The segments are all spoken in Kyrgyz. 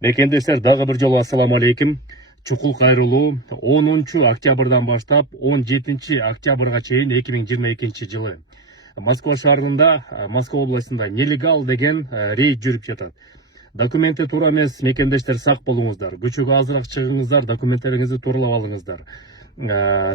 Мекендештер, дагы бир жолу ассаламу алейкум. Чукул кайрылуу 10 октябрдан баштап 17 октябрга чейин 2022 жылы Москва шаарында, Москва областында нелегал деген рейд жүрүп жатат. Документи туура эмес, мекендештер сак болуңуздар. Көчөгө азыраак чыгыңыздар, документтериңизди тууралап алыңыздар.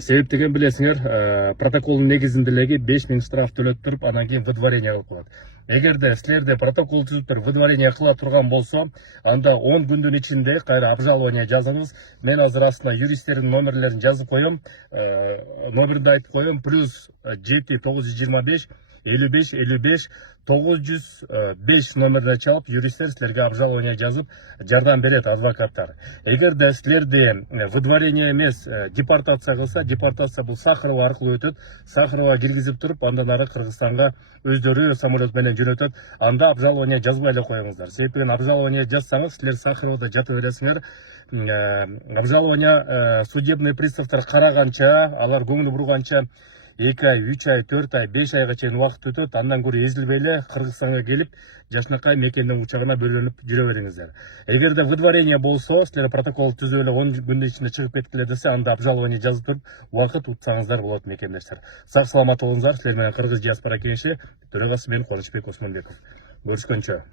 Себептеген билесиңер, протоколдун негизинде эле 5000 штраф төлөп туруп, анан кийин выдворение кылып коет. Эгерде силерде протокол түзүп туруп выдворение кыла турган болсо, анда 10 күндүн ичинде кайра обжалование жазыңыз. Мен азыр астына юристтердин номерлерин жазып коем, номерди айтып коем, плюс 7 925 55 55 905 номерде чалып, юристтер силерге обжалование жазып жардам берет, адвокаттар. Эгерде силерде выдворение эмес, депортация кылса, депортация бул Сахарова аркылуу өтөт. Сахарова киргизип туруп, андан ары Кыргызстанга өздөрү самолет менен жөнөтөт. Анда обжалование жазбай эле коюңуздар. Себеби обжалование жазсаңыз, силер Сахаровада жата бересиңер. Обжалование судебный приставтар караганча, алар көңүл бурганча 2 ай, 3 ай, 4 ай, 5 айга чейин убакыт өтөт. Андан көрө эзилбей эле Кыргызстанга келип, жакшынакай мекендин учагына бөлүнүп жүрө бериңиздер. Эгерде выдворение болсо, силер протокол түзүп эле 10 күндүн ичинде чыгып кеткиле десе, анда обжалование жазып туруп, убакыт утсаңыздар болот мекендештер. Сак саламат болуңуздар. Силер менен Кыргыз диаспора кеңеши төрагасы мен Кубанычбек Осмонбеков. Көрүшкөнчө.